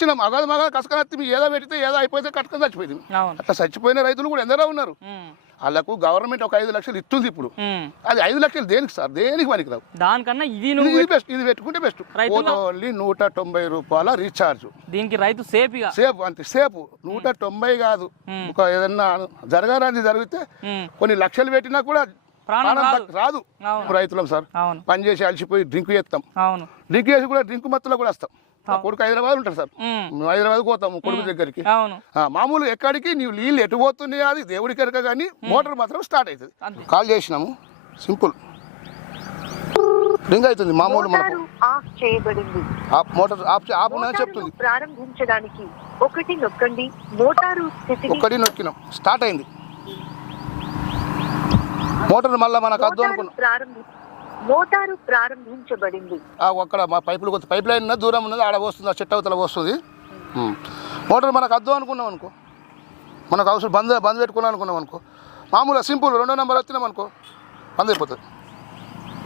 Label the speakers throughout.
Speaker 1: వచ్చినాం. అగాధ మగా కసకనత్తి ఏదో పెడితే ఏదో అయిపోతే కట్టుకొని చచ్చిపోయింది. అట్లా చచ్చిపోయిన రైతులు కూడా ఎందరో ఉన్నారు. వాళ్ళకు గవర్నమెంట్ ఒక ఐదు లక్షలు ఇస్తుంది ఇప్పుడు. అది ఐదు లక్షలు దేనికి సార్? దేనికి పనికిరావు?
Speaker 2: దానికన్నా ఇది నువ్వు
Speaker 1: ఇది బెస్ట్ ఇది పెట్టుకుంటే బెస్ట్ ఓన్లీ నూట తొంభై రూపాయల రీఛార్జ్.
Speaker 2: దీనికి రైతు సేఫ్గా
Speaker 1: సేపు అంతే సేపు నూట తొంభై కాదు. ఒక ఏదన్నా జరగాలని జరిగితే కొన్ని లక్షలు పెట్టినా కూడా
Speaker 2: రాదు.
Speaker 1: రైతులం సార్. పని చేసి అలసిపోయి డ్రింక్ చేస్తాం. డ్రింక్ చేసి కూడా డ్రింక్ మత్తులో కూడా వస్తాం. మా కొడుకు హైదరాబాద్ ఉంటారు సార్. మేము హైదరాబాద్ పోతాము కొడుకు దగ్గరికి.
Speaker 2: అవును.
Speaker 1: ఆ, మామూలు ఎక్కడికి నీవు నీళ్ళు ఎటు పోతున్నాయి అది దేవుడి కనుక కానీ మోటార్ మాత్రం స్టార్ట్ అవుతుంది. కాల్ చేసినాము. సింపుల్. రింగ్ అవుతుంది మామూలు మనకు.
Speaker 3: మోటారు ఆఫ్ చేయబడింది.
Speaker 1: ఆప్ మోటార్ ఆఫ్ చెప్తుంది.
Speaker 3: ప్రారంభించడానికి ఒకటి నొక్కండి. మోటారు
Speaker 1: నొక్కినాం. స్టార్ట్ అయింది. మోటార్ మళ్ళీ మనకు అద్దు
Speaker 3: మోటారు
Speaker 1: అనుకున్నాం.
Speaker 3: మోటారు ప్రారంభించబడింది.
Speaker 1: ఆ, అక్కడ మా పైపులు కొత్త పైప్ లైన్ దూరం ఉన్నది ఆడ వస్తుంది ఆ చెట్టు అవతల వస్తుంది. మోటార్ మనకు అద్దు అనుకున్నాం అనుకో. మనకు అవసరం బంద్ బంద్ పెట్టుకున్నాం అనుకున్నాం అనుకో. మామూలుగా సింపుల్ రెండో నెంబర్ వచ్చినాం అనుకో. బంద్ అయిపోతుంది.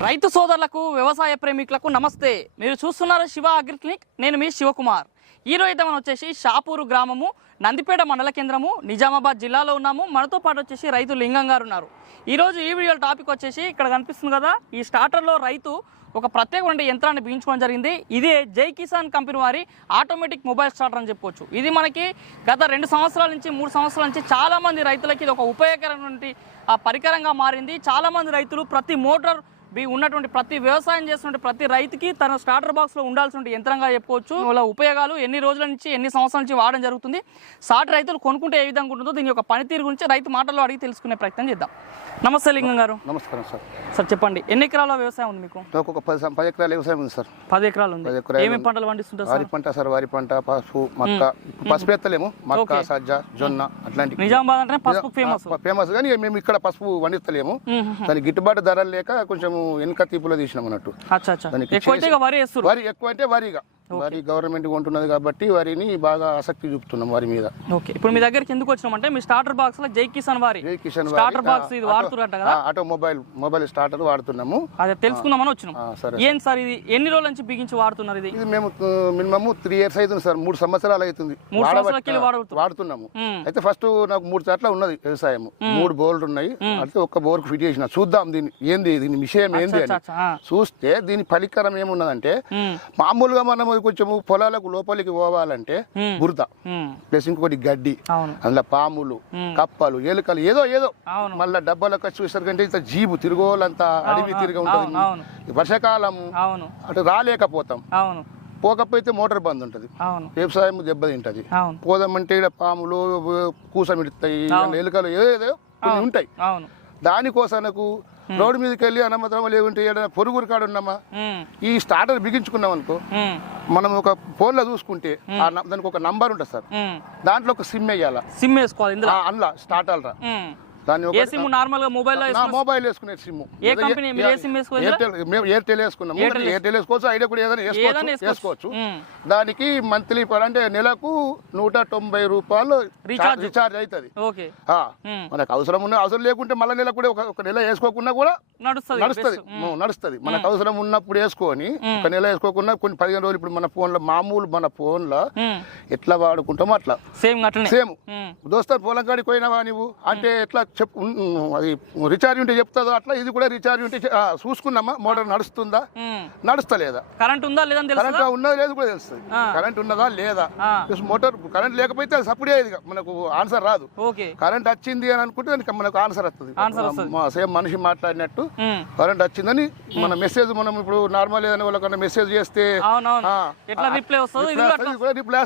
Speaker 2: రైతు సోదరులకు వ్యవసాయ ప్రేమికులకు నమస్తే. మీరు చూస్తున్నారు శివ అగ్రి క్లినిక్. నేను మీ శివకుమార్. ఈ రోజు అయితే మనం వచ్చేసి షాపూరు గ్రామము. నందిపేట మండల కేంద్రము నిజామాబాద్ జిల్లాలో ఉన్నాము. మనతో పాటు వచ్చేసి రైతు లింగం గారు ఉన్నారు. ఈరోజు ఈ వీడియో టాపిక్ వచ్చేసి ఇక్కడ కనిపిస్తుంది కదా ఈ స్టార్టర్లో రైతు ఒక ప్రత్యేకమైన యంత్రాన్ని బిగించుకోవడం జరిగింది. ఇదే జై కిసాన్ కంపెనీ వారి ఆటోమేటిక్ మొబైల్ స్టార్టర్ అని చెప్పొచ్చు. ఇది మనకి గత రెండు సంవత్సరాల నుంచి మూడు సంవత్సరాల నుంచి చాలామంది రైతులకి ఇది ఒక ఉపయోగకరమైనటువంటి పరికరంగా మారింది. చాలామంది రైతులు ప్రతి మోటార్ ఉన్నటువంటి ప్రతి వ్యవసాయం చేస్తున్న ప్రతి రైతుకి తన స్టార్టర్ బాక్స్లో ఉండాల్సిన యంత్రంగా చెప్పుకోవచ్చు. వాళ్ళ ఉపయోగాలు ఎన్ని రోజుల నుంచి ఎన్ని సంవత్సరాల నుంచి వాడడం జరుగుతుంది సాటి రైతులు కొనుక్కుంటే ఏ విధంగా ఉంటుందో దీని యొక్క పనితీరు గురించి రైతు మాటల్లో అడిగి తెలుసుకునే ప్రయత్నం చేద్దాం. నమస్తే లింగం గారు.
Speaker 1: నమస్కారం సార్.
Speaker 2: సార్ చెప్పండి ఎన్ని ఎకరాల వ్యవసాయం ఉంది మీకు?
Speaker 1: నాకు ఒక పది పది ఎకరాల వ్యవసాయం ఉంది సార్.
Speaker 2: పది ఎకరాలు ఉంది. ఏమేమి. పంటలు పండిస్తుంటారు
Speaker 1: వరి పంట సార్ వరి పంట పసుపు మక్క పసుపు ఎత్తలేము. మక్క. సజ్జ జొన్న అట్లాంటి
Speaker 2: నిజామాబాద్ అంటే పసుపు ఫేమస్
Speaker 1: ఫేమస్ కానీ మేము ఇక్కడ పసుపు వండిస్తలేము దానికి గిట్టుబాటు ధరలు లేక కొంచెం వెనుక తీపులో తీసినాం అన్నట్టు.
Speaker 2: వరి
Speaker 1: ఎక్కువ అంటే వరిగా. వరి గవర్నమెంట్ కొంటున్నది కాబట్టి వరిని బాగా ఆసక్తి చూపుతున్నాం వరి మీద.
Speaker 2: ఓకే. ఇప్పుడు మీ దగ్గరికి ఎందుకు వచ్చినామంటే మీ స్టార్టర్ బాక్స్లో జై కిసాన్ వారి.
Speaker 1: జై కిషన్ వారి,
Speaker 2: స్టార్టర్ బాక్స్ ఇది వాడుతున్నట్ట కదా?
Speaker 1: ఆటో మొబైల్ మొబైల్ స్టార్టర్ వాడుతున్నాము.
Speaker 2: అదే తెలుసుకుందామని వచ్చినాం.
Speaker 1: సరే
Speaker 2: ఏం సార్ ఇది? ఎన్ని రోజుల నుంచి బిగించి వాడుతున్నారు ఇది?
Speaker 1: ఇది మేము మినిమం త్రీ ఇయర్స్ అవుతుంది సార్. మూడు సంవత్సరాలు అవుతుంది. వాడుతున్నాము. అయితే ఫస్ట్ నాకు మూడు చోట్ల ఉన్నది వ్యవసాయం మూడు బోర్లు ఉన్నాయి. అయితే ఒక్క బోర్కు ఫిట్ చేసిన. చూద్దాం దీని ఏంది దీని విషయం ఏంది అని. చూస్తే దీని పరికరం ఏమున్నదంటే
Speaker 2: మ్మ్.
Speaker 1: మామూలుగా మనం కొంచెం పొలాలకు లోపలికి పోవాలంటే. బురద. ప్లస్ ఇంకోటి గడ్డి. అందులో పాములు. కప్పలు ఎలుకలు ఏదో ఏదో. మళ్ళీ డబ్బాలకు వచ్చి చూసరికంటే ఇంత జీబు తిరుగోలంతా అడవి తిరిగి ఉంటుంది. వర్షాకాలం అటు రాలేకపోతాం. పోకపోతే మోటార్ బంద్ ఉంటుంది. వ్యవసాయం దెబ్బతింటది. పోదామంటే పాములు కూసమిడతాయి ఎలుకలు ఏదో కొన్ని ఉంటాయి. దానికోసనకు రోడ్డు మీదకి వెళ్ళి అన్నమతం లేకుంటే ఏదైనా పొరుగురు కాడు ఉన్నామా
Speaker 2: మ్మ్.
Speaker 1: ఈ స్టార్టర్ బిగించుకున్నాం అనుకో. మనం ఒక ఫోన్లో చూసుకుంటే ఆ న- దానికి ఒక నంబర్ ఉంటుంది సార్. దాంట్లో ఒక సిమ్ వేయాల?
Speaker 2: సిమ్ వేసుకోవాలి ఇందులో?
Speaker 1: అందులో స్టార్టర్ రా
Speaker 2: మ్మ్.
Speaker 1: దాన్ని
Speaker 2: ఏ సిమ్ నార్మల్గా మొబైల్లో
Speaker 1: నా మొబైల్ వేసుకునే సిమ్.
Speaker 2: ఏ కంపెనీ? మీరు ఏ సిమ్ వేసుకోవాలి?
Speaker 1: ఎయిర్టెల్ మేము ఎయిర్టెల్ వేసుకున్నాము.
Speaker 2: ఎయిర్టెల్
Speaker 1: వేసుకోవచ్చు ఐడియా కూడా ఏదైనా వేసుకోవచ్చు. దానికి మంత్లీ పర్ అంటే నెలకు నూట తొంభై రూపాయలు
Speaker 2: రీఛార్జ్.
Speaker 1: రీఛార్జ్ అవుతుంది.
Speaker 2: ఓకే.
Speaker 1: మనకు అవసరం ఉన్న అవసరం లేకుంటే మళ్ళీ నెల కూడా ఒక- నెల వేసుకోకుండా కూడా
Speaker 2: నడుస్తుంది
Speaker 1: నడుస్తుంది. మనకు అవసరం ఉన్నప్పుడు వేసుకొని ఒక నెల వేసుకోకుండా కొన్ని పదిహేను రోజులు ఇప్పుడు మన ఫోన్లో మామూలు మన ఫోన్లో ఎట్లా వాడుకుంటామో అట్లా.
Speaker 2: Same
Speaker 1: same. దోస్తారు పొలం కాడికి పోయినావా నువ్వు అంటే ఎట్లా చెప్పు అది రీఛార్జ్ ఉంటే చెప్తుందో అట్లా ఇది కూడా రీఛార్జ్ ఉంటే చూసుకున్నామా? మోటార్ నడుస్తుందా. నడుస్తలేదా?
Speaker 2: కరెంట్ ఉందా లేదని
Speaker 1: కరెంట్ ఉన్నది లేదు కూడా తెలుస్తుంది. కరెంట్ ఉన్నదా లేదా? మోటార్ కరెంట్ లేకపోతే అది సప్పుడే ఇది మనకు ఆన్సర్ రాదు. కరెంట్ వచ్చింది అని అనుకుంటే దానికి మనకు ఆన్సర్ వస్తుంది. సేమ్ మనిషి మాట్లాడినట్టు. కరెంట్ వచ్చిందని మన మెసేజ్ మనం ఇప్పుడు నార్మల్ ఏదైనా వాళ్ళకన్నా మెసేజ్ చేస్తే
Speaker 2: రిప్లై వస్తుందో కూడా
Speaker 1: రిప్లై.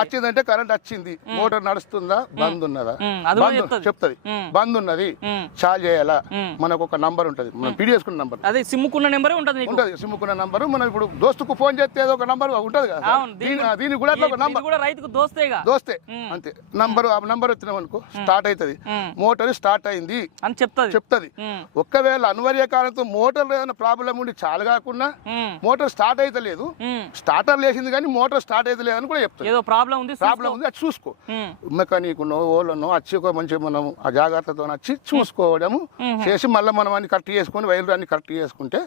Speaker 1: వచ్చిందంటే కరెంట్ వచ్చింది. మోటార్ నడుస్తుందా? బంద్ ఉన్నదా?
Speaker 2: చెప్తది.
Speaker 1: బంద్ ఉన్నది. చార్జ్ చేయాలా. మనకు ఒక నంబర్ ఉంటుంది. మనం పిడి చేసుకున్న నంబర్.
Speaker 2: అదే సిమ్ముకున్న నెంబరే ఉంటుంది
Speaker 1: సిమ్ముకున్న నంబర్. మనం ఇప్పుడు దోస్తుకు ఫోన్ చేస్తే ఏదో ఒక నంబర్ ఉంటుంది కదా
Speaker 2: దీని
Speaker 1: దీనికి కూడా ఒక నంబర్.
Speaker 2: కూడా రైతుకు
Speaker 1: దోస్తే
Speaker 2: మ్మ్.
Speaker 1: అంతే. నంబర్ ఆ నంబర్ వచ్చినాం అనుకో స్టార్ట్ అవుతుంది. మోటార్ స్టార్ట్ అయింది.
Speaker 2: అని చెప్తుంది.
Speaker 1: చెప్తుంది.
Speaker 2: మ్మ్.
Speaker 1: ఒక్కవేళ అనివార్య కారణంతో మోటార్ ఏదైనా ప్రాబ్లం ఉండి చాలు కాకుండా. మోటార్ స్టార్ట్ అయితే లేదు. స్టార్టర్ లేచింది కానీ మోటార్ స్టార్ట్ అయితే లేదు అని కూడా చెప్తుంది.
Speaker 2: ఏదో ప్రాబ్లం ఉంది
Speaker 1: ప్రాబ్లం ఉంది అది చూసుకో.
Speaker 2: మ్మ్.
Speaker 1: మెకానిక్నో ఓళ్ళనో వచ్చి ఒక మంచి మనం ఆ జాగ్రత్తతో వచ్చి చూసుకోవడము చేసి మళ్ళీ మనం అన్ని కరెక్ట్ చేసుకొని వైర్లు అన్ని కరెక్ట్ చేసుకుంటే.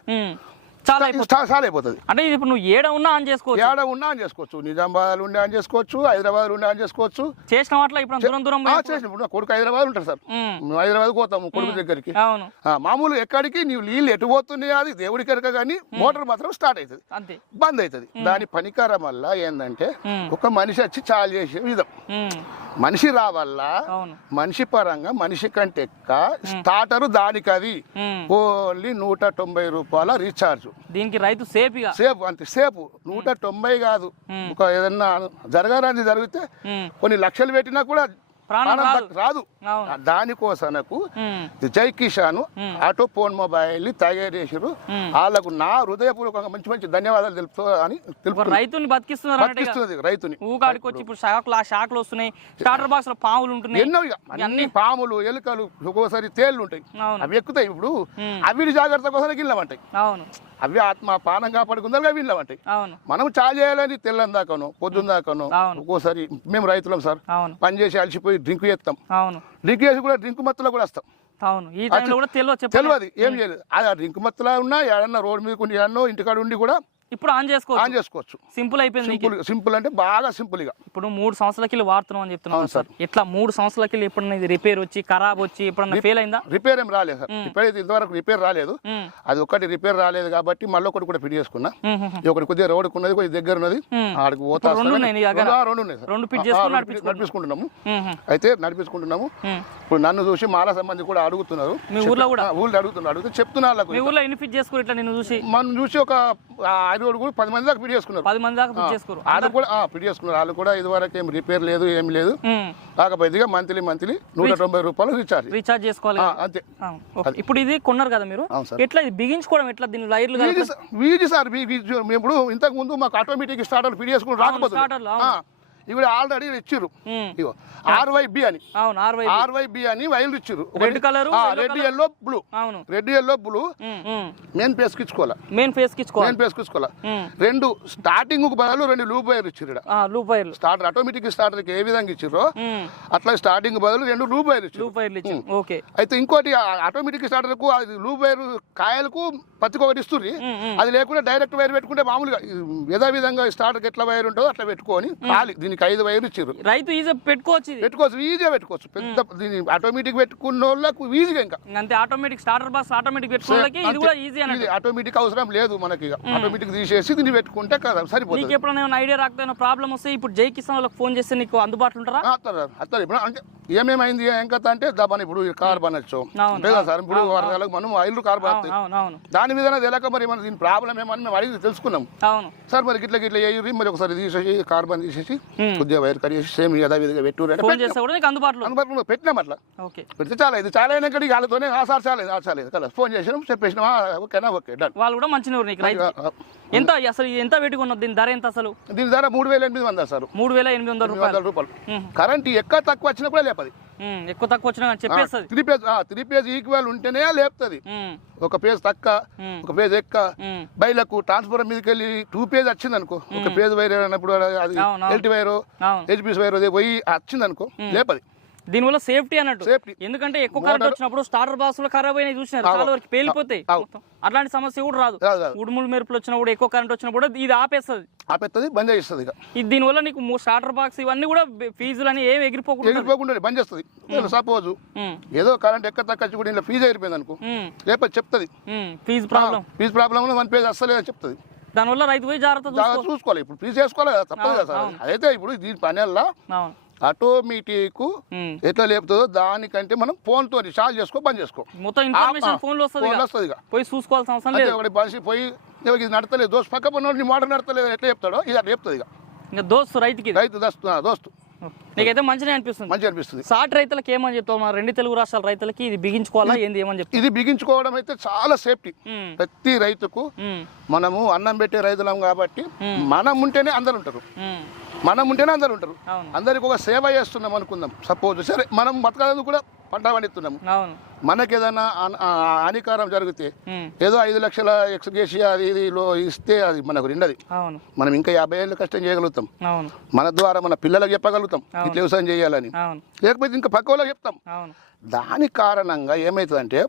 Speaker 2: చాలా
Speaker 1: చాలా అయిపోతుంది.
Speaker 2: అంటే ఇప్పుడు నువ్వు ఏడ ఉన్నా ఆన్ చేసుకోవచ్చు.
Speaker 1: ఏడ ఉన్నా అని చేసుకోవచ్చు. నిజామాబాద్ ఉండి అని చేసుకోవచ్చు హైదరాబాద్ ఉండి అని చేసుకోవచ్చు.
Speaker 2: చేసిన వాటిలో ఇప్పుడు దూరం దూరం
Speaker 1: ఆ,
Speaker 2: పోయి-
Speaker 1: చేసినప్పుడు నా కొడుకు హైదరాబాద్ ఉంటారు సార్. హైదరాబాద్ పోతాము కొడుకు దగ్గరికి.
Speaker 2: అవును.
Speaker 1: మామూలు ఎక్కడికి నీవు నీళ్ళు ఎటు పోతున్నాయి అది దేవుడి కనుక కానీ మోటార్ మాత్రం స్టార్ట్ అవుతుంది
Speaker 2: అంతే.
Speaker 1: బంద్ అవుతుంది దాని పనికారం వల్ల ఏంటంటే. ఒక మనిషి వచ్చి చాలు చేసే విధం. మనిషి రావల్ల మనిషి పరంగా మనిషి కంటే ఎక్క స్టార్టరు దానికి అది ఓన్లీ నూట తొంభై రూపాయల రీఛార్జ్.
Speaker 2: దీనికి రైతు సేఫ్
Speaker 1: సేపు అంతే సేపు నూట తొంభై కాదు. ఒక ఏదన్నా జరగాలని జరిగితే కొన్ని లక్షలు పెట్టినా కూడా
Speaker 2: ప్రాణం రాదు.
Speaker 1: రాదు దానికోసనకు జై కిషాన్ ఆటో ఫోన్ మొబైల్ తయారు. వాళ్ళకు నా హృదయపూర్వకంగా మంచి మంచి ధన్యవాదాలు తెలుపుతూ అని తెలుపు
Speaker 2: రైతుని బతికిస్తున్నారు అంటే
Speaker 1: బతికిస్తున్నది రైతుని.
Speaker 2: ఊగాడికి వచ్చి ఇప్పుడు షాకులు ఆ షాకులు వస్తున్నాయి. స్టార్టర్ బాక్స్లో పాములు ఉంటున్నాయి.
Speaker 1: ఎన్నో ఇక. అన్ని పాములు ఎలుకలు ఒక్కోసారి తేళ్ళు ఉంటాయి. అవి ఎక్కుతాయి ఇప్పుడు. అవి జాగ్రత్త కోసం గిల్లమంటాయి
Speaker 2: అవును.
Speaker 1: అవి ఆత్మ పానం కాపాడుకుందా
Speaker 2: అవును.
Speaker 1: మనం చాలు చేయాలని తెల్లని దాకాను పొద్దున్న దాకాను. ఒక్కోసారి మేము రైతులం సార్. పని చేసి అలసిపోయి డ్రింక్ చేస్తాం.
Speaker 2: అవును.
Speaker 1: డ్రింక్ చేసి కూడా డ్రింక్ మత్తులో కూడా వస్తాం.
Speaker 2: అవును. ఈ టైంలో కూడా తెలియదు
Speaker 1: ఏం చేయలేదు. ఆ డ్రింక్ మత్తులో ఉన్నా ఏడన్నా రోడ్డు మీద కొన్ని ఏడన్నో ఇంటికాడ ఉండి కూడా
Speaker 2: ఇప్పుడు ఆన్ చేసుకోవచ్చు.
Speaker 1: ఆన్ చేసుకోవచ్చు.
Speaker 2: సింపుల్ అయిపోయింది.
Speaker 1: సింపుల్ సింపుల్ అంటే బాగా సింపుల్ ఇక.
Speaker 2: ఇప్పుడు మూడు సంవత్సరాలకి వెళ్ళి వాడుతున్నాం అని చెప్తున్నాను
Speaker 1: అవును
Speaker 2: సార్. ఇట్లా మూడు సంవత్సరాలకి వెళ్ళి ఎప్పుడన్నా ఇది రిపేర్ వచ్చి ఖరాబ్ వచ్చి ఎప్పుడన్నా ఫెయిల్ అయిందా?
Speaker 1: రిపేర్ ఏం రాలేదు సార్. రిపేర్ అయితే ఇంతవరకు రిపేర్ రాలేదు. అది ఒకటి రిపేర్ రాలేదు కాబట్టి మళ్ళీ ఒకటి కూడా ఫిట్ చేసుకున్నా. ఒకటి కొద్దిగా రోడ్డుకు ఉన్నది కొద్దిగా దగ్గర ఉన్నది. ఆడికి పోతా
Speaker 2: రెండు. ఉన్నాయి?
Speaker 1: రెండు- ఆ,
Speaker 2: చేసుకొని.
Speaker 1: నడిపించుకుంటున్నాము. అయితే నడిపించుకుంటున్నాము. ఇప్పుడు నన్ను చూసి మాల సంబంధి కూడా అడుగుతున్నారు.
Speaker 2: మీ ఊర్లో కూడా?
Speaker 1: ఊళ్ళో అడుగుతున్నారు. అడిగితే చెప్తున్నా వాళ్ళకు
Speaker 2: మీ ఊర్లో ఎన్ని ఫిట్ చేసుకోరు ఇట్లా నేను చూసి?
Speaker 1: మనం చూసి ఒక ఐదు కూడా పది మంది దాకా ఫిట్ చేసుకున్నారు
Speaker 2: పది మంది దాకా ఫిట్ చేసుకోరు
Speaker 1: వాళ్ళు కూడా ఫిట్ చేసుకున్నారు వాళ్ళు కూడా ఇది వరకు ఏం రిపేర్ లేదు ఏం లేదు. కాకపోతే మంత్లీ మంత్లీ నూట తొంభై రూపాయలు రీఛార్జ్
Speaker 2: రీఛార్జ్ చేసుకోవాలి
Speaker 1: అంతే.
Speaker 2: ఇప్పుడు ఇది కొన్నారు కదా మీరు. ఎట్లా ఇది బిగించుకోవడం ఎట్లా? దీని
Speaker 1: వీజీ
Speaker 2: కలిపి
Speaker 1: సార్ ఇప్పుడు ఇంతకు ముందు మాకు ఆటోమేటిక్ స్టార్టర్ ఫిట్ చేసుకుని రాకపోతుంది
Speaker 2: అవును.
Speaker 1: ఇవి ఆల్రెడీ ఇచ్చిర్రు. ఇగో ఆర్వైబి అని.
Speaker 2: అవును ఆరు వైపు
Speaker 1: ఆర్వైబి అని వైర్లు ఇచ్చిర్రు.
Speaker 2: Red colour
Speaker 1: red yellow blue
Speaker 2: అవును.
Speaker 1: Red yellow blue. మెయిన్ పేసుకిచ్చుకోవాలా
Speaker 2: మెయిన్ ఫేస్కి ఇచ్చుకోవాలి?
Speaker 1: మెయిన్ పేసుకిచ్చుకోవాలా
Speaker 2: ఉమ్,
Speaker 1: రెండు స్టార్టింగ్ బదులు రెండు లూప్ వైర్ ఇచ్చిర్రు
Speaker 2: లూప్ వైర్లు
Speaker 1: స్టార్టర్ ఆటోమేటిక్ స్టార్టర్కి ఏ విధంగా ఇచ్చిర్రో అట్లా స్టార్టింగ్ bదులు రెండు లూప్ వైర్ ఇచ్చారు
Speaker 2: లూప్ వైర్లు ఇచ్చి ఓకే.
Speaker 1: అయితే ఇంకోటి ఆటోమేటిక్ స్టార్టర్కు అది లూప్ వైర్ కాయలకు పత్తికి ఒకటి ఇస్తుంది. అది లేకుండా డైరెక్ట్ వైర్ పెట్టుకుంటే మామూలుగా ఈ యథా విధంగా స్టార్టర్కి ఎట్లా వైర్ ఉంటుందో అట్లా పెట్టుకొని ఖాళీ. దీనికి ఐదు వైర్ ఇచ్చారు
Speaker 2: రైతు ఈజీ పెట్టుకోవచ్చు ఇది.
Speaker 1: పెట్టుకోవచ్చు ఈజీగా పెట్టుకోవచ్చు. పెద్ద దీని ఆటోమేటిక్ పెట్టుకున్న వాళ్ళకు ఈజీగా ఇంకా.
Speaker 2: అంతే ఆటోమేటిక్ స్టార్టర్ బాక్స్ ఆటోమేటిక్ పెట్టుకోవడానికి ఇది కూడా ఈజీ అన్నట్టు.
Speaker 1: ఆటోమేటిక్ అవసరం లేదు మనకి ఇక. ఆటోమేటిక్ తీసేసి దీన్ని పెట్టుకుంటే కదా
Speaker 2: నీకు
Speaker 1: సరిపోతుంది
Speaker 2: ఎప్పుడైనా ఏమైనా ఐడియా రాకపోయినా ప్రాబ్లం వస్తే ఇప్పుడు జై కిసాన్ వాళ్ళకి ఫోన్ చేస్తే నీకు అందుబాటులో ఉంటారా?
Speaker 1: అత్తరు అత్తరు. ఇప్పుడు అంటే ఏమేమైంది ఏం కథ అంటే దబాని ఇప్పుడు ఈ కార్ బనొచ్చు.
Speaker 2: అవును,
Speaker 1: కదా సార్ ఇప్పుడు మనం ఐదు కార్
Speaker 2: అవును
Speaker 1: బాగుతాయి
Speaker 2: అవును అవును.
Speaker 1: దాని మీద తెలియక మరి మన దీని ప్రాబ్లం ఏమని మేము అడిగి తెలుసుకున్నాం.
Speaker 2: అవును.
Speaker 1: సార్ మరి గిట్ల గిట్ల వేయుర్రి మరి ఒకసారి తీసేసి కార్బన్ తీసేసి.
Speaker 2: Hmm.
Speaker 1: కొద్దిగా వైర్ కట్ చేసి సేమ్ యథావిధిగా
Speaker 2: నీకు అందుబాటులో.
Speaker 1: అందుబాటులో పెట్టినాం అట్లా. పెడితే చాలా ఇది చాలా అయినాక వాళ్ళతోనే ఆ సార్ చాలేదు చాలేదు. కదా ఫోన్ చేసినాం చెప్పేసినాం ఓకేనా ఓకే డన్
Speaker 2: వాళ్ళు కూడా మంచిగా ఎంత అసలు ఎంత పెట్టుకున్నది దీని ధర ఎంత అసలు?
Speaker 1: దీని ధర మూడు వేల ఎనిమిది వందలు సార్.
Speaker 2: మూడు వేల ఎనిమిది వందల రూపాయలు.
Speaker 1: కరెంట్ ఎక్కడ తక్కువ వచ్చినా కూడా లేపది.
Speaker 2: ఎక్కువ తక్కువ వచ్చినా కానీ చెప్పేస్తుంది.
Speaker 1: Three phase three phase equal ఉంటేనే లేపుతుంది. ఒక పేజ్ తక్క ఒక పేజ్ ఎక్క. బయలకు ట్రాన్స్ఫర్ మీదకి వెళ్ళి టూ పేజ్ వచ్చింది అనుకో ఒక పేజ్ వైర్ అయినప్పుడు అది. ఎల్టీ వైర్
Speaker 2: అవును.
Speaker 1: హెచ్పిఎస్ వైర్ అది పోయి వచ్చింది అనుకో లేపది.
Speaker 2: దీనివల్ల సేఫ్టీ అన్నట్టు.
Speaker 1: Safety.
Speaker 2: ఎందుకంటే ఎక్కువ కరెంట్ వచ్చినప్పుడు స్టార్టర్ బాక్స్లో ఖరాబ్ అయినాయి చూసినారు. చాలా వరకు పేలిపోతాయి. మొత్తం. అట్లాంటి సమస్య కూడా రాదు. ఉడుములు మెరుపులు వచ్చినప్పుడు ఎక్కువ కరెంట్ వచ్చినప్పుడు ఇది ఆపేస్తుంది.
Speaker 1: ఆపెత్తది బంద్ చేస్తుంది
Speaker 2: ఇది దీనివల్ల నీకు స్టార్టర్ బాక్స్ ఇవన్నీ కూడా ఫీజులు అని ఏమి ఎగిరిపోకుండా
Speaker 1: ఎగిరిపోకుండా బంద్ చేస్తుంది. సపోజ్ ఏదో కరెంట్ ఎక్క తక్క వచ్చి కూడా ఇలా ఫీజు అయిపోయింది అనుకో లేకపోతే చెప్తుంది.
Speaker 2: Fuse problem
Speaker 1: fuse problem one phase అస్సలే చెప్తుంది.
Speaker 2: దానివల్ల రైతు పోయి జాగ్రత్త చూసుకో.
Speaker 1: జాగ్రత్త చూసుకోవాలి. ఇప్పుడు ఫీజు చేసుకోవాలి తప్పదు కదా సార్. అదైతే ఇప్పుడు దీని పని వల్ల ఆటోమేటిక్. ఎట్లా లేపుతుందో దానికంటే మనం ఫోన్తో చార్జ్ చేసుకో బంద్ చేసుకో.
Speaker 2: మొత్తం ఇన్ఫర్మేషన్ ఫోన్లో వస్తుంది పోయి చూసుకోవాల్సిన అవసరం
Speaker 1: అంతే
Speaker 2: లేదు.
Speaker 1: ఒకటి మనిషి పోయి "ఇదిగో ఇది నడతలేదు దోస్తు పక్క పని మాట నడతలేదు ఎట్లా చెప్తాడో ఇది అట్లా చెప్తుంది ఇక
Speaker 2: దోస్తు రైతుకి.
Speaker 1: రైతు దోస్తు.
Speaker 2: నీకైతే మంచిగా అనిపిస్తుంది.
Speaker 1: మంచిగా అనిపిస్తుంది.
Speaker 2: సాటి రైతులకు ఏమని చెప్తావు? మన రెండు తెలుగు రాష్ట్రాల రైతులకి ఇది బిగించుకోవాలా? ఏంది ఏమని చెప్తావు?
Speaker 1: ఇది బిగించుకోవడం అయితే చాలా సేఫ్టీ. ప్రతి రైతుకు మనము అన్నం పెట్టే రైతులం కాబట్టి మనం ఉంటేనే అందరు ఉంటారు. మనం ఉంటేనే అందరు ఉంటారు. అందరికి ఒక సేవ చేస్తున్నాం అనుకుందాం. సపోజ్ సరే మనం బతకాలని కూడా పంట పండిస్తున్నాం
Speaker 2: అవును.
Speaker 1: మనకి ఏదైనా హాని- ఆ, హానికారం జరిగితే ఏదో ఐదు లక్షల ఎక్స్గేసి అది ఇది లో ఇస్తే అది మనకు రెండది. మనం ఇంకా యాభై ఏళ్ళు కష్టం చేయగలుగుతాం. మన ద్వారా మన పిల్లలకు చెప్పగలుగుతాం. ఇట్లా వ్యవసాయం చేయాలని. లేకపోతే ఇంకా పక్క వాళ్ళకి చెప్తాం. దాని కారణంగా ఏమవుతుందంటే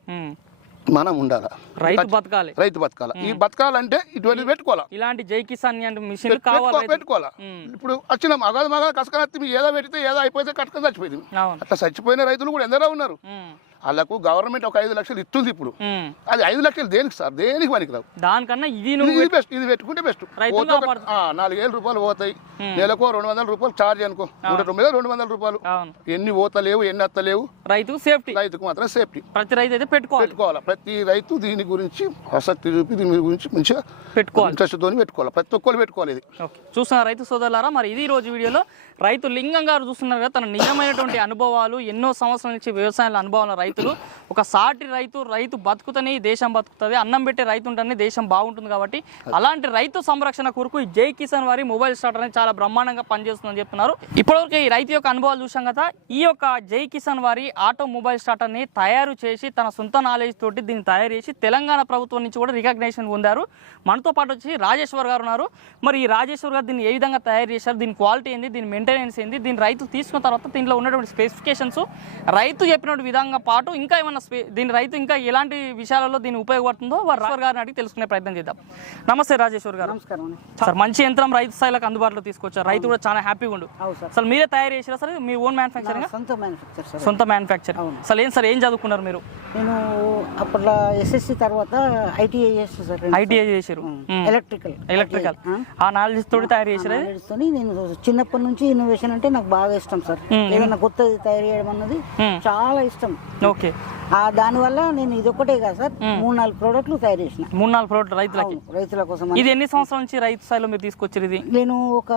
Speaker 1: మనం ఉండాలా?
Speaker 2: రైతు బతకాలి.
Speaker 1: రైతు బతకాల? ఈ బతకాలంటే ఇటువంటి పెట్టుకోవాలా?
Speaker 2: ఇలాంటి జై కిసాన్ మిషన్.
Speaker 1: పెట్టుకోవాలా. ఇప్పుడు వచ్చిన మగ మగ కసకనత్తి ఏదో పెడితే ఏదో అయిపోతే కట్టుకొని చచ్చిపోయింది. అట్లా చచ్చిపోయిన రైతులు కూడా ఎందరో ఉన్నారు. వాళ్ళకు గవర్నమెంట్ ఒక ఐదు లక్షలు ఇస్తుంది ఇప్పుడు. అది ఐదు లక్షలు దేనికి సార్? దేనికి పనికిరావు
Speaker 2: దానికన్నా ఇది
Speaker 1: ఇది బెస్ట్ ఇది పెట్టుకుంటే బెస్ట్ నాలుగేళ్ళు రూపాయలు పోతాయి. నెలకు రెండు వందల రూపాయలు చార్జ్ అనుకో. నూట తొమ్మిది రెండు వందల రూపాయలు. ఎన్ని పోతలేవు ఎన్ని అత్తలేవు?
Speaker 2: రైతు సేఫ్టీ
Speaker 1: రైతుకు మాత్రం సేఫ్టీ
Speaker 2: ప్రతి రైతు అయితే పెట్టుకోవాలి.
Speaker 1: పెట్టుకోవాలి? ప్రతి రైతు దీని గురించి ఆసక్తి చూపి దీని గురించి మంచిగా
Speaker 2: పెట్టుకోవాలి.
Speaker 1: ఇంట్రెస్ట్ తోని పెట్టుకోవాలి? ప్రతి ఒక్కరు పెట్టుకోవాలి ఇది.
Speaker 2: చూస్తున్న రైతు సోదరులారా మరి ఇది రోజు వీడియోలో రైతు లింగం గారు చూస్తున్నారు కదా తన నిజమైనటువంటి అనుభవాలు ఎన్నో సంవత్సరాల నుంచి వ్యవసాయంలో అనుభవాల రైతులు. ఒక సాటి రైతు రైతు బతుకుతనే దేశం బతుకుతుంది. అన్నం పెట్టే రైతు ఉంటేనే దేశం బాగుంటుంది కాబట్టి అలాంటి రైతు సంరక్షణ కొరకు ఈ జై కిసాన్ వారి మొబైల్ స్టార్టర్ అనేది చాలా బ్రహ్మాండంగా పనిచేస్తుందని చెప్తున్నారు. ఇప్పటివరకు ఈ రైతు యొక్క అనుభవాలు చూసాం కదా ఈ యొక్క జై కిసాన్ వారి ఆటో మొబైల్ స్టార్టర్ని తయారు చేసి తన సొంత నాలెడ్జ్ తోటి దీన్ని తయారు చేసి తెలంగాణ ప్రభుత్వం నుంచి కూడా రికగ్నేషన్ పొందారు. మనతో పాటు వచ్చి రాజేశ్వర్ గారు ఉన్నారు. మరి ఈ రాజేశ్వర్ గారు దీన్ని ఏ విధంగా తయారు చేశారు? దీని క్వాలిటీ ఏంది? దీని మెయింటెనెన్స్ ఏంది? దీని రైతులు తీసుకున్న తర్వాత దీంట్లో ఉన్నటువంటి స్పెసిఫికేషన్స్ రైతు చెప్పినటువంటి విధంగా పాటు ఇంకా ఏమైనా దీని రైతు ఇంకా ఎలాంటి విషయాలలో దీన్ని ఉపయోగపడుతుందో వారు రాజేశ్వర్ గారిని అడిగి తెలుసుకునే ప్రయత్నం చేద్దాం. నమస్తే రాజేశ్వర్ గారు.
Speaker 4: నమస్కారం
Speaker 2: సార్ మంచి యంత్రం రైతు స్థాయిలకు అందుబాటులో తీసుకొచ్చారు. రైతు కూడా చాలా హ్యాపీగా ఉండు. అసలు మీరే తయారు చేసారా సార్? మీ ఓన్ మ్యానుఫ్యాక్చరింగ్
Speaker 4: సొంత మ్యానుఫ్యాక్చర్
Speaker 2: అసలు ఏం సార్ ఏం చదువుకున్నారు మీరు?
Speaker 4: నేను అప్పట్లో ఎస్ఎస్సి తర్వాత ఐటీఐ చేస్తాను సార్
Speaker 2: ఐటీఐ చేశారు.
Speaker 4: ఎలక్ట్రికల్
Speaker 2: ఎలక్ట్రికల్ ఆ నాలెడ్జ్ తోటి తయారు చేసారు
Speaker 4: తోని నేను చిన్నప్పటి నుంచి ఇన్నోవేషన్ అంటే నాకు బాగా ఇష్టం సార్. ఏదైనా కొత్తది తయారు చేయడం అన్నది. చాలా ఇష్టం.
Speaker 2: ఓకే.
Speaker 4: ఆ దానివల్ల నేను ఇదొక్కటే కాదు సార్. మూడు నాలుగు ప్రోడక్ట్లు తయారు చేసిన.
Speaker 2: మూడు నాలుగు ప్రోడక్ట్ రైతులకి?
Speaker 4: రైతుల కోసం.
Speaker 2: ఇది ఎన్ని సంవత్సరాల నుంచి రైతు స్థాయిలో మీరు తీసుకొచ్చారు ఇది?
Speaker 4: నేను ఒక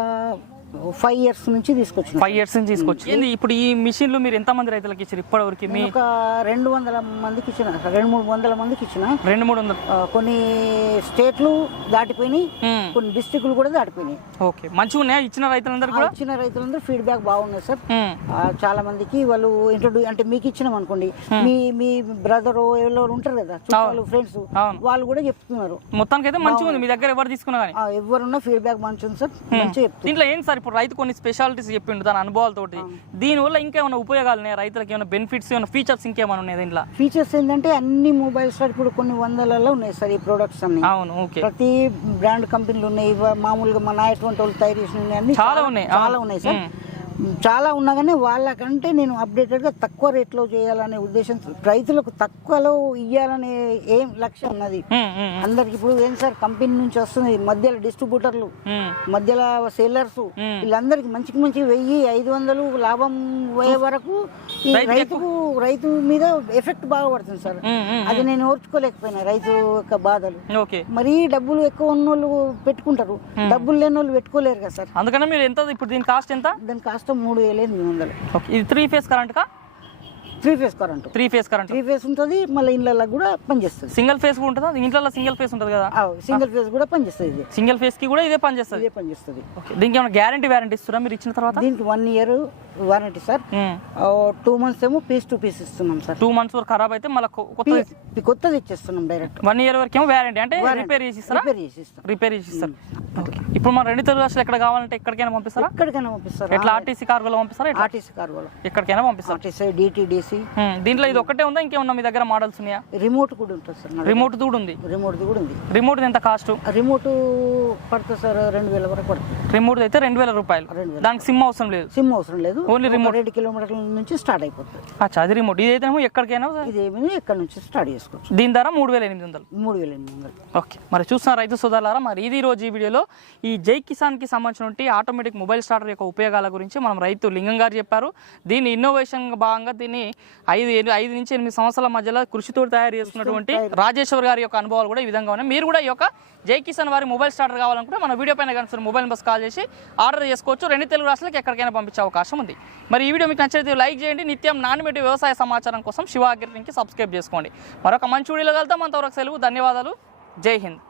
Speaker 4: ఫైవ్ ఇయర్స్ నుంచి తీసుకొచ్చిన
Speaker 2: ఫైవ్ ఇయర్స్ నుంచి తీసుకొచ్చి ఏంది ఇప్పుడు ఈ మిషన్లు మీరు ఎంత మంది రైతులకు ఇచ్చారు ఇప్పటివరకు? మీ
Speaker 4: ఒక రెండు వందల మందికి ఇచ్చిన రెండు మూడు వందల మందికి ఇచ్చిన.
Speaker 2: రెండు మూడు వందలు.
Speaker 4: కొన్ని స్టేట్లు దాటిపోయినాయి. కొన్ని డిస్టిక్లు కూడా దాటిపోయినాయి.
Speaker 2: ఓకే. మంచిగా ఉన్నాయా ఇచ్చిన రైతులందరూ కూడా?
Speaker 4: ఇచ్చిన రైతులందరూ ఫీడ్బ్యాక్ బాగున్నాయి సార్. చాలా మందికి వాళ్ళు ఇంట్రొడ్యూ అంటే మీకు ఇచ్చినాం అనుకోండి మీ మీ బ్రదర్ ఎవరెవరు ఉంటారు కదా చుట్టాలు ఫ్రెండ్స్. వాళ్ళు కూడా చెప్తున్నారు.
Speaker 2: మొత్తానికి అయితే మంచిగా ఉంది మీ దగ్గర ఎవరు తీసుకున్నా కానీ.
Speaker 4: ఆ, ఎవరున్నా ఫీడ్బ్యాక్ మంచి ఉంది సార్ మంచిగా చెప్తున్నారు.
Speaker 2: దీంట్లో ఏంటి సార్ ఇప్పుడు రైతు కొన్ని స్పెషాలిటీస్ చెప్పిండు దాని అనుభవాలతోటి. దీనివల్ల ఇంకేమైనా ఉపయోగాలు ఉన్నాయి? రైతులకు ఏమైనా బెనిఫిట్స్ ఏమైనా ఫీచర్స్ ఇంకేమైనా ఉన్నాయి దీంట్లో?
Speaker 4: ఫీచర్స్ ఏంటంటే అన్ని మొబైల్స్ సార్ ఇప్పుడు కొన్ని వందలలో ఉన్నాయి సార్ ఈ ప్రొడక్ట్స్ అన్ని.
Speaker 2: అవును ఓకే.
Speaker 4: ప్రతి బ్రాండ్ కంపెనీలు ఉన్నాయి మామూలుగా మన ఎటువంటి వాళ్ళు తయారు చేసిన అన్ని
Speaker 2: చాలా ఉన్నాయి,
Speaker 4: చాలా. ఉన్నాయి సార్. చాలా ఉన్నా కానీ వాళ్ళకంటే నేను అప్డేటెడ్గా తక్కువ రేట్లో చేయాలనే ఉద్దేశం రైతులకు తక్కువలో ఇవ్వాలనే ఏం లక్ష్యం ఉన్నది. అందరికి ఇప్పుడు ఏం సార్ కంపెనీ నుంచి వస్తుంది మధ్యలో డిస్ట్రిబ్యూటర్లు. మధ్యలో సేలర్స్ వీళ్ళందరికి మంచికి మంచి వెయ్యి ఐదు వందలు లాభం పోయే వరకు ఈ
Speaker 2: రైతుకి
Speaker 4: రైతు మీద ఎఫెక్ట్ బాగా పడుతుంది సార్. అది నేను ఓర్చుకోలేకపోయినా రైతు యొక్క బాధలు. మరీ డబ్బులు ఎక్కువ ఉన్న వాళ్ళు పెట్టుకుంటారు డబ్బులు లేని వాళ్ళు పెట్టుకోలేరు కదా సార్.
Speaker 2: అందుకనే మీరు ఎంత ఇప్పుడు దీని కాస్ట్ ఎంత?
Speaker 4: దాని కాస్ట్ మూడు వేలు ఎనిమిది వందలు.
Speaker 2: ఓకే ఇది త్రీ ఫేస్ కరెంట్ కా?
Speaker 4: Three phase current
Speaker 2: three phase current
Speaker 4: three phase ఉంటుంది మళ్ళీ ఇళ్ళకి కూడా పనిచేస్తుంది.
Speaker 2: సింగిల్ ఫేస్ ఉంటుందా? ఇంట్లో సింగిల్ ఫేస్ ఉంటుంది కదా?
Speaker 4: సింగిల్ ఫేస్ కూడా పనిచేస్తుంది ఇది.
Speaker 2: సింగిల్ ఫేస్కి కూడా ఇదే పని చేస్తుంది
Speaker 4: ఇదే పనిచేస్తుంది.
Speaker 2: దీనికి ఏమైనా గ్యారంటీ వ్యారంటీ ఇస్తారా మీరు ఇచ్చిన తర్వాత?
Speaker 4: దీనికి one year warranty sir. Two months ఏమో పీస్ టు పీస్ ఇస్తున్నాం సార్.
Speaker 2: టూ మంత్స్ వరకు ఖరాబ్ అయితే మళ్ళీ కొత్త
Speaker 4: కొత్తది? ఇచ్చేస్తున్నాం డైరెక్ట్.
Speaker 2: వన్ ఇయర్ వరకు ఏమో వ్యారంటీ అంటే రిపేర్ చేసి
Speaker 4: రిపేర్ చేసి
Speaker 2: రిపేర్ చేసి ఇస్తారు ఓకే. ఇప్పుడు మన రెండు తెలుగు రాష్ట్రాలు ఎక్కడ కావాలంటే ఎక్కడికైనా పంపిస్తారా?
Speaker 4: ఎక్కడికైనా పంపిస్తారు?
Speaker 2: ఎట్లా ఆర్టీసీ కార్గోలో పంపిస్తారా?
Speaker 4: ఆర్టీసీ కార్గోలో
Speaker 2: ఎక్కడికైనా పంపిస్తారు?
Speaker 4: ఆర్టీసీ డిటీడీసీ
Speaker 2: ఉమ్, దీంట్లో ఇది ఒకటే ఉందా? ఇంకేమన్నా మీ దగ్గర మోడల్స్ ఉన్నాయా?
Speaker 4: రిమోట్ కూడా ఉంటుంది సార్
Speaker 2: రిమోట్ కూడా ఉంది.
Speaker 4: రిమోట్ది కూడా ఉంది.
Speaker 2: రిమోట్ ఎంత కాస్ట్
Speaker 4: రిమోట్ పడుతుంది సార్ రెండు వేల వరకు పడుతుంది.
Speaker 2: రిమోట్ అయితే రెండు వేల రూపాయలు. దానికి సిమ్ అవసరం లేదు.
Speaker 4: సిమ్ అవసరం లేదు. ఒక
Speaker 2: remote.
Speaker 4: రెండు కిలోమీటర్ల నుంచి స్టార్ట్ అయిపోతుంది.
Speaker 2: అచ్చా అది రిమోట్ ఇదైతేనేమో ఎక్కడికైనా
Speaker 4: ఇదేమి ఇక్కడ నుంచి స్టార్ట్ చేసుకోవచ్చు.
Speaker 2: దీని ధర మూడు వేల ఎనిమిది వందలు.
Speaker 4: మూడు వేల ఎనిమిది వందలు.
Speaker 2: ఓకే. మరి చూస్తున్న రైతు సోదరులారా మరి ఇది రోజు ఈ వీడియోలో ఈ జై కిసాన్కి సంబంధించిన ఆటోమేటిక్ మొబైల్ స్టార్టర్ యొక్క ఉపయోగాల గురించి మనం రైతు లింగం గారు చెప్పారు. దీని ఇన్నోవేషన్ భాగంగా దీన్ని ఐదు ఐదు నుంచి ఎనిమిది సంవత్సరాల మధ్యలో కృషితో తయారు చేసుకున్నటువంటి రాజేశ్వర్ గారి యొక్క అనుభవాలు కూడా ఈ విధంగా ఉన్నాయి. మీరు కూడా ఈ యొక్క జై కిసాన్ వారి మొబైల్ స్టార్టర్ కావాలనుకుంటే మన వీడియో పైన కనిపిస్తున్న మొబైల్ నెంబర్స్ కాల్ చేసి ఆర్డర్ చేసుకోవచ్చు. రెండు తెలుగు రాష్ట్రాలకు ఎక్కడికైనా పంపించే అవకాశం ఉంది. మరి ఈ వీడియో మీకు నచ్చితే లైక్ చేయండి. నిత్యం నాణ్యమైన వ్యవసాయ సమాచారం కోసం శివ అగ్రికి సబ్స్క్రైబ్ చేసుకోండి. మరొక మంచి వీడియోలో వెళ్తాం అంతవరకు సెలవు ధన్యవాదాలు. జై హింద్.